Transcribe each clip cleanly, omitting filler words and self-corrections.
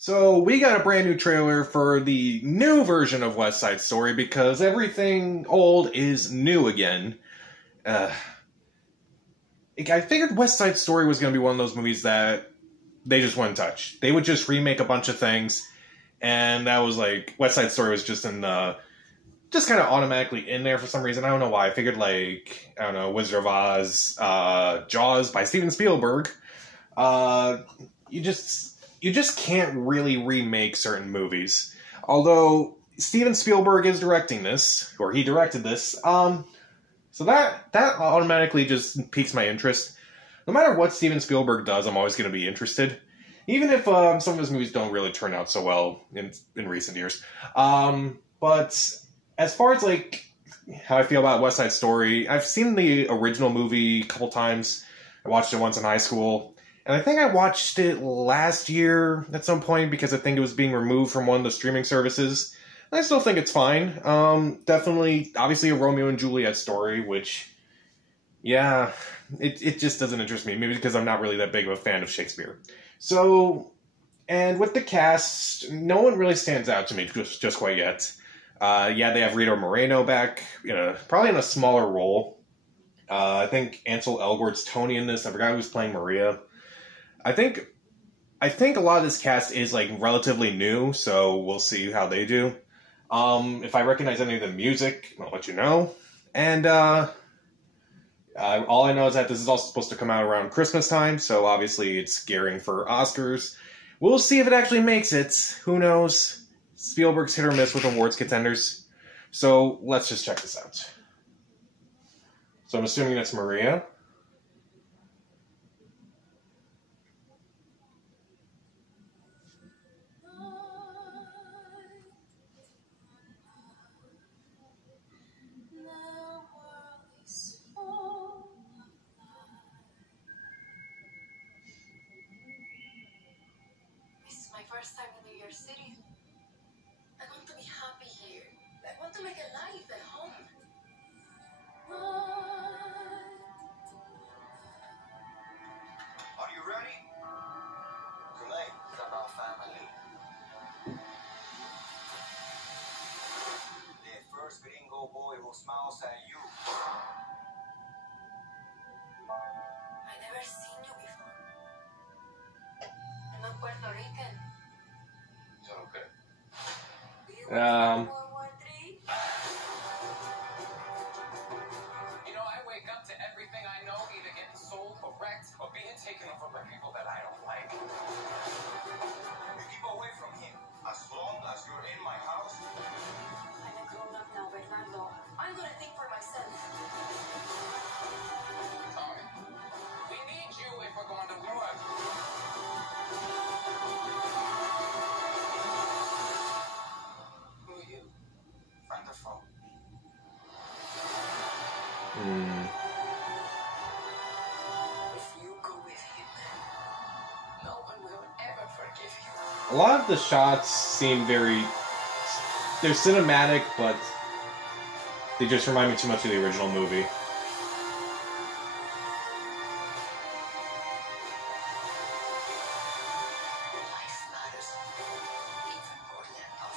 So we got a brand new trailer for the new version of West Side Story because everything old is new again. Uh, I figured West Side Story was going to be one of those movies that they just wouldn't touch. They would just remake a bunch of things, and that was like West Side Story was just in the just kind of automatically in there for some reason. I don't know why. I figured Wizard of Oz, Jaws by Steven Spielberg. You just can't really remake certain movies. Although Steven Spielberg is directing this, or he directed this, so that automatically just piques my interest. No matter what Steven Spielberg does, I'm always going to be interested, even if some of his movies don't really turn out so well in recent years. But as far as like how I feel about West Side Story, I've seen the original movie a couple times. I watched it once in high school. And I think I watched it last year at some point because I think it was being removed from one of the streaming services. I still think it's fine. Definitely, obviously a Romeo and Juliet story, which, yeah, it just doesn't interest me. Maybe because I'm not really that big of a fan of Shakespeare. So, and with the cast, no one really stands out to me just quite yet. Yeah, they have Rita Moreno back, probably in a smaller role. I think Ansel Elgort's Tony in this. I forgot who's playing Maria. I think a lot of this cast is like relatively new, so we'll see how they do. If I recognize any of the music, I'll let you know. And all I know is that this is also supposed to come out around Christmas time, so obviously it's gearing for Oscars. We'll see if it actually makes it. Who knows? Spielberg's hit or miss with awards contenders. So let's just check this out. So I'm assuming that's Maria. My first time in New York City. I want to be happy here. I want to make a life at home. Are you ready? Tonight is about family. The first gringo boy who smiles at you. I never seen you before. I'm not Puerto Rican. It's okay. Do you want World War III? I wake up to everything I know either getting sold or wrecked or being taken over by people that I don't like. You keep away from him. As long as you're in my house. I'm a grown-up now, Bernardo. I'm gonna think for myself. Tommy, we need you if we're going to war. Who are you? Friend or foe? If you go with him, no one will ever forgive you. A lot of the shots seem they're cinematic, but they just remind me too much of the original movie. Life matters even more than love.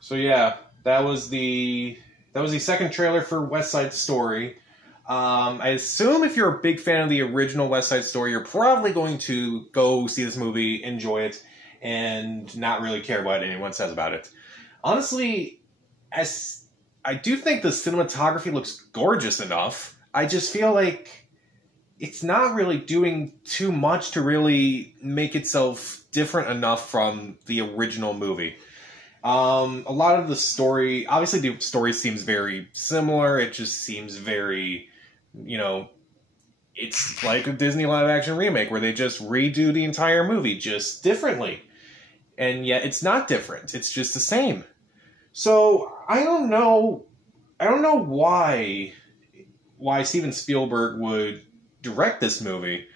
So yeah, that was the second trailer for West Side Story. I assume if you're a big fan of the original West Side Story, you're probably going to go see this movie, enjoy it, and not really care what anyone says about it. Honestly, as I do think the cinematography looks gorgeous enough, I just feel like it's not really doing too much to really make itself different enough from the original movie. A lot of the story, obviously the story seems very similar. It just seems very, it's like a Disney live action remake where they just redo the entire movie just differently. And yet it's not different. It's just the same. So I don't know why Steven Spielberg would direct this movie.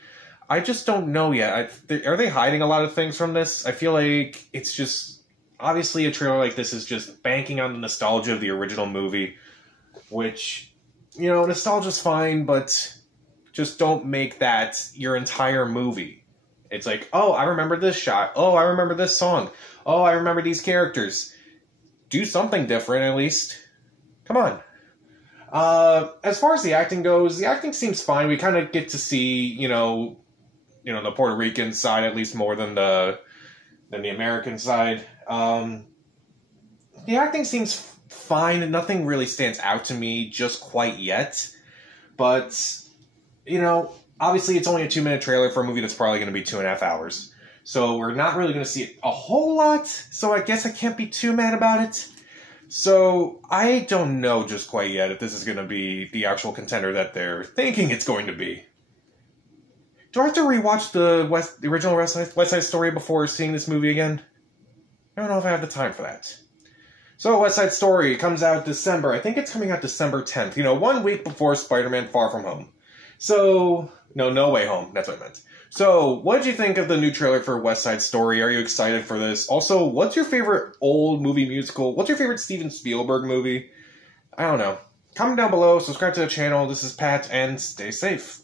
I just don't know yet. Are they hiding a lot of things from this? I feel like it's just... Obviously, a trailer like this is just banking on the nostalgia of the original movie, which, you know, nostalgia's fine, but just don't make that your entire movie. It's like, oh, I remember this shot. Oh, I remember this song. Oh, I remember these characters. Do something different, at least. Come on. As far as the acting goes, the acting seems fine. We kind of get to see, you know, the Puerto Rican side at least more than the American side. The acting seems fine, and nothing really stands out to me just quite yet. But, you know, obviously it's only a 2-minute trailer for a movie that's probably going to be 2.5 hours. So we're not really going to see a whole lot, so I guess I can't be too mad about it. So I don't know just quite yet if this is going to be the actual contender that they're thinking it's going to be. Do I have to rewatch the original West Side Story before seeing this movie again? I don't know if I have the time for that. So West Side Story comes out December. I think it's coming out December 10th. You know, 1 week before Spider-Man Far From Home. So, No Way Home. That's what I meant. So, what did you think of the new trailer for West Side Story? Are you excited for this? Also, what's your favorite old movie musical? What's your favorite Steven Spielberg movie? I don't know. Comment down below, subscribe to the channel. This is Pat, and stay safe.